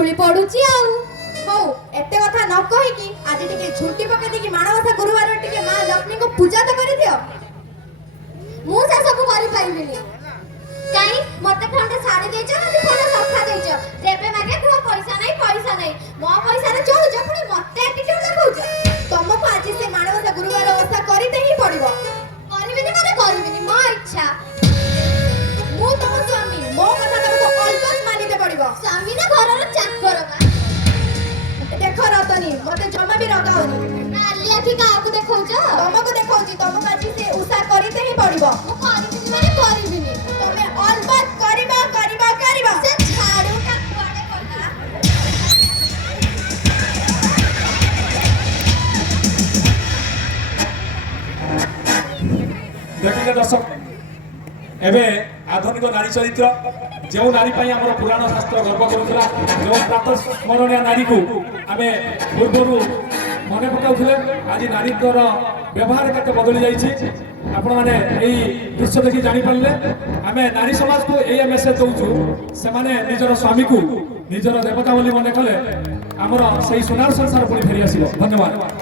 झुली पड़ुची आउ हौ एते कथा न कहि कि आज टिके झुंटी पके देखि माणवसा गुरुवार टिके मां लक्ष्मी को पूजा तो करि दियो मु से सब करि पाइबिनी काई मते खंडे साड़ी देछ ना खंडे सफा देछ देबे मागे को पैसा नहीं मो पैसा रे चलु जे पुनी मते एटीट्यूड लगाउछ तुमको आज से माणवसा गुरुवार ओसा करिते ही पड़िबो करबिनी माने करबिनी मो इच्छा मु तुम स्वामी मो कथा तुमको अलबत मानिते पड़िबो स्वामी ना घरर चाकर का देखो रतनी मते जमा भी रगाओनी नाली आखि काकू देखौछ तुमको देखौची तुमको आज से उसा करिते ही पड़िबो मु करबिनी माने करबिनी तमे अलबत करिबो से छाड़ू का कुआडे कथा देखिले दर्शक एबे आधुनिक नारी चरित्र जो नारी पाई हमर पुराण शास्त्र गर्व करुला जो प्रातः स्मरणीय नारी को आमे पूर्वरु मने पकाउथिले आज नारीत्वर व्यवहार केते बदली जाईछि आपण माने एई दृश्य देखि जानि पारले आमे नारी समाज को एई मेसेज दउछु से माने निजर स्वामी को निजर देवता बोली मने कले हमर सही सुनार संसार पुणी फेरी आसीबो धन्यवाद।